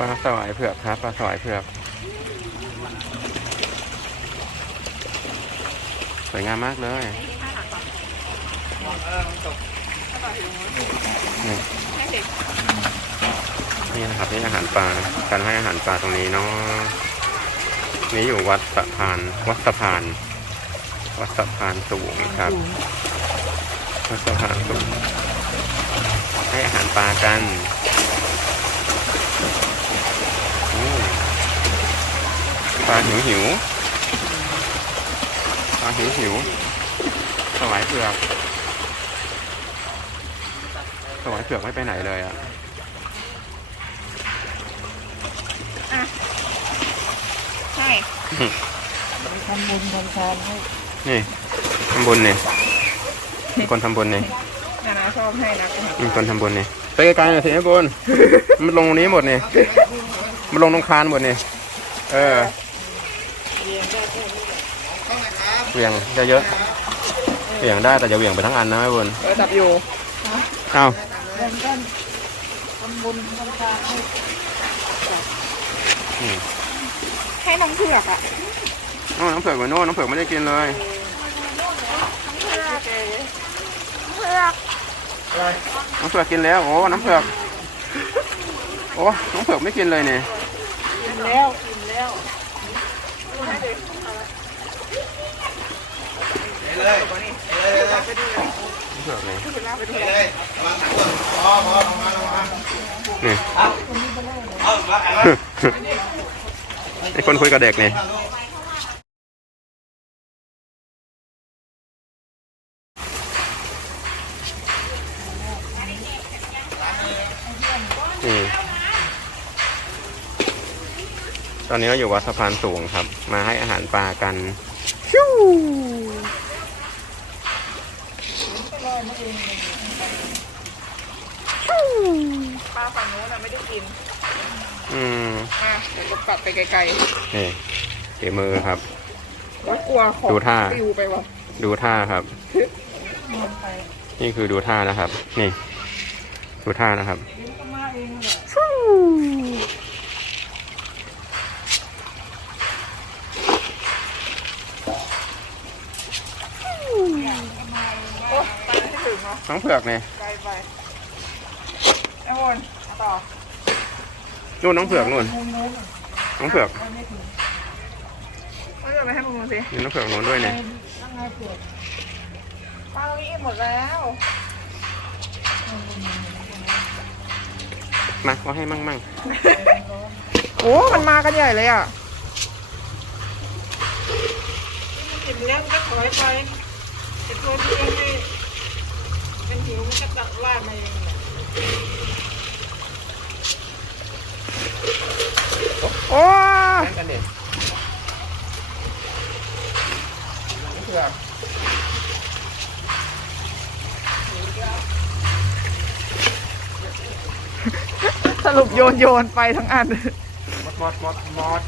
ปลาสวายเผือกครับปลาสวายเผือกสวยงามมากเลยนี่นี่นะครับนี่อาหารปลาการให้อาหารปลาตรงนี้เนาะนี่อยู่วัดสะพาน วัดสะพาน วัดสะพานสูงครับ วัดสะพานสูงให้อาหารปลากันอืม ปลาหิวหิวปลาหิวหิวสวายเผือกสวายเผือกไม่ไปไหนเลยอะใช่ทำบุญทำทานให้นี่ทำบุญเนี่ยมีคนทำบุญเนี่ยนานาชอบให้นะคุณมีคนทำบุญเนี่ยไปไกลๆหน่อยสิไอ้บุญมันลงตรงนี้หมดเนี่ยมันลงตรงคานหมดเนี่ยเออ เรียนได้แค่นี้แหละ เหวี่ยงเยอะๆเหวี่ยงได้แต่อย่าเหวี่ยงไปทั้งอันนะไอ้บุญเออจับอยู่เอ้าเรียนกันทำบุญทำทานให้อืมให้น้องเผือกอะน้องน้ำเผือกไว้โน่นน้ำเผือกไม่ได้กินเลยเผือกเผือกน้ำเผือกกินแล้ว โอ้ น้ำเผือก โอ้ น้ำเผือกไม่กินเลยเนี่ย กินแล้วกินแล้วน้ำเผือก เนี่ยไปเลยพอพอลงมาลงมานี่เอามาไอ้คนคุยกับเด็กนี่ตอนนี้เราอยู่วัดสะพานสูงครับ มาให้อาหารปลากันฟิว ปลาฝั่งนู้นอะไม่ได้กินอืมอะเดี๋ยวเรากลับไปไกลนี่ฝีมือครับ ๆว่ากลัวของดูท่าปิวไปว่ะดูท่าครับนอนไปนี่คือดูท่านะครับ นี่ ดูท่านะครับก็มาเองแหละ โอ้ไปไม่ถึง เนาะน้องเผือกเนี่ยไกลไปไอ้วนต่อนู่นน้องเผือกนู่นมุมนู้นน้องเผือกไปไม่ถึงไม่เดินไปให้มึงดูสินี่น้องเผือกนู่นด้วยเนี่ยนั่งไงเปลือกปลาตรงนี้หมดแล้วมาเขาให้มั่งมั่งโอ้มันมากันใหญ่เลยอะกินแล้วมันก็ถอยไปไอ้ตัวที่ยังไม่เป็นหิวมันก็ตัดลามาเองแหละโอ้แข่งกันเน้องเผือกสรุปโยนโยนไปทั้งอันมดมดมดมด